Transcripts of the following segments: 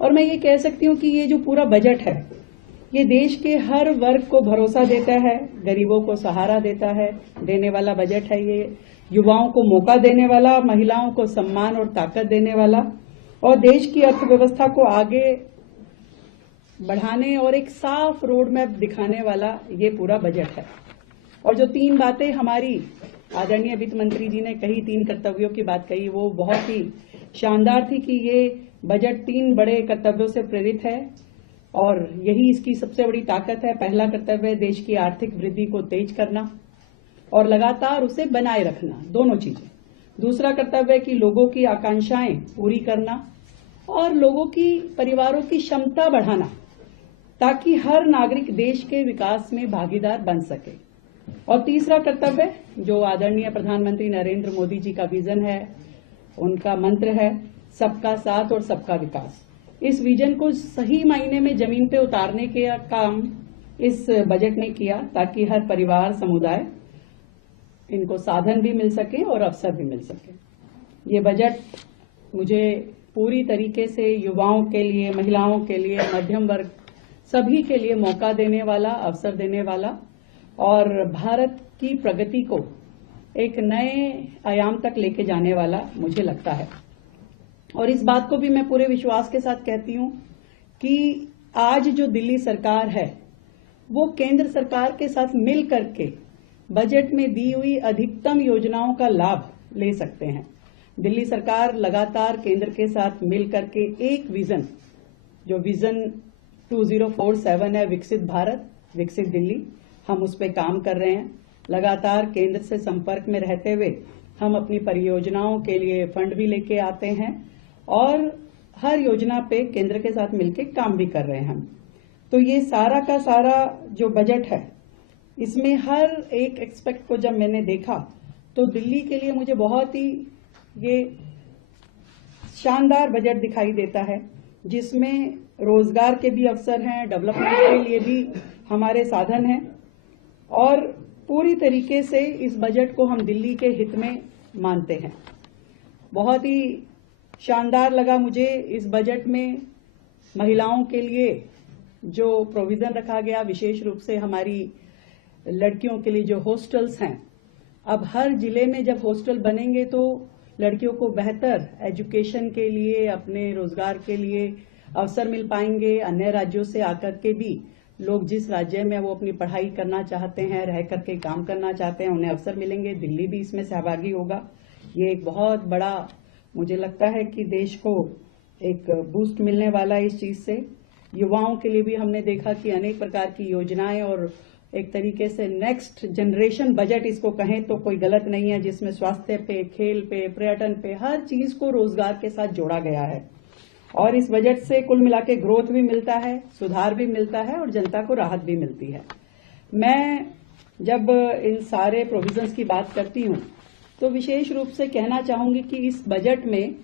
और मैं ये कह सकती हूँ कि ये जो पूरा बजट है ये देश के हर वर्ग को भरोसा देता है, गरीबों को सहारा देता है, देने वाला बजट है ये। युवाओं को मौका देने वाला, महिलाओं को सम्मान और ताकत देने वाला, और देश की अर्थव्यवस्था को आगे बढ़ाने और एक साफ रोड मैप दिखाने वाला ये पूरा बजट है। और जो 3 बातें हमारी आदरणीय वित्त मंत्री जी ने कही, 3 कर्तव्यों की बात कही, वो बहुत ही शानदार थी कि ये बजट 3 बड़े कर्तव्यों से प्रेरित है और यही इसकी सबसे बड़ी ताकत है। पहला कर्तव्य है देश की आर्थिक वृद्धि को तेज करना और लगातार उसे बनाए रखना, दोनों चीजें। दूसरा कर्तव्य है कि लोगों की आकांक्षाएं पूरी करना और लोगों की, परिवारों की क्षमता बढ़ाना ताकि हर नागरिक देश के विकास में भागीदार बन सके। और तीसरा कर्तव्य जो आदरणीय प्रधानमंत्री नरेंद्र मोदी जी का विजन है, उनका मंत्र है सबका साथ और सबका विकास। इस विजन को सही मायने में जमीन पे उतारने के काम इस बजट ने किया ताकि हर परिवार, समुदाय, इनको साधन भी मिल सके और अवसर भी मिल सके। ये बजट मुझे पूरी तरीके से युवाओं के लिए, महिलाओं के लिए, मध्यम वर्ग, सभी के लिए मौका देने वाला, अवसर देने वाला और भारत की प्रगति को एक नए आयाम तक लेके जाने वाला मुझे लगता है। और इस बात को भी मैं पूरे विश्वास के साथ कहती हूं कि आज जो दिल्ली सरकार है वो केंद्र सरकार के साथ मिल करके बजट में दी हुई अधिकतम योजनाओं का लाभ ले सकते हैं। दिल्ली सरकार लगातार केंद्र के साथ मिल करके एक विजन, जो विजन 2047 है, विकसित भारत, विकसित दिल्ली, हम उस पर काम कर रहे हैं। लगातार केंद्र से संपर्क में रहते हुए हम अपनी परियोजनाओं के लिए फंड भी लेके आते हैं और हर योजना पे केंद्र के साथ मिलकर काम भी कर रहे हैं हम। तो ये सारा का सारा जो बजट है, इसमें हर एक एक्सपेक्ट को जब मैंने देखा तो दिल्ली के लिए मुझे बहुत ही ये शानदार बजट दिखाई देता है, जिसमें रोजगार के भी अवसर हैं, डेवलपमेंट के लिए भी हमारे साधन हैं और पूरी तरीके से इस बजट को हम दिल्ली के हित में मानते हैं। बहुत ही शानदार लगा मुझे इस बजट में महिलाओं के लिए जो प्रोविजन रखा गया, विशेष रूप से हमारी लड़कियों के लिए जो हॉस्टल्स हैं। अब हर जिले में जब हॉस्टल बनेंगे तो लड़कियों को बेहतर एजुकेशन के लिए, अपने रोजगार के लिए अवसर मिल पाएंगे। अन्य राज्यों से आकर के भी लोग जिस राज्य में वो अपनी पढ़ाई करना चाहते हैं, रह करके काम करना चाहते हैं, उन्हें अवसर मिलेंगे। दिल्ली भी इसमें सहभागी होगा। ये एक बहुत बड़ा, मुझे लगता है कि देश को एक बूस्ट मिलने वाला है इस चीज से। युवाओं के लिए भी हमने देखा कि अनेक प्रकार की योजनाएं और एक तरीके से नेक्स्ट जनरेशन बजट इसको कहें तो कोई गलत नहीं है, जिसमें स्वास्थ्य पे, खेल पे, पर्यटन पे, हर चीज को रोजगार के साथ जोड़ा गया है। और इस बजट से कुल मिला के ग्रोथ भी मिलता है, सुधार भी मिलता है और जनता को राहत भी मिलती है। मैं जब इन सारे प्रोविजंस की बात करती हूं तो विशेष रूप से कहना चाहूंगी कि इस बजट में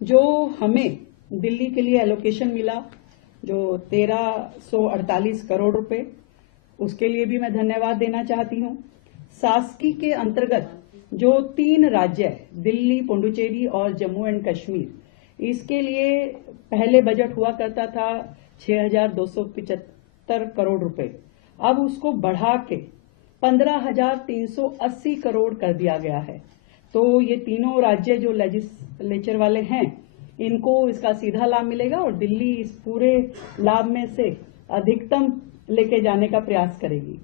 जो हमें दिल्ली के लिए एलोकेशन मिला, जो 1348 करोड़ रुपए, उसके लिए भी मैं धन्यवाद देना चाहती हूं। शासकी के अंतर्गत जो 3 राज्य, दिल्ली, पुडुचेरी और जम्मू एंड कश्मीर, इसके लिए पहले बजट हुआ करता था 6275 करोड़ रुपए, अब उसको बढ़ा के 15,380 करोड़ कर दिया गया है। तो ये तीनों राज्य जो लेजिस्लेचर वाले हैं, इनको इसका सीधा लाभ मिलेगा और दिल्ली इस पूरे लाभ में से अधिकतम लेके जाने का प्रयास करेगी।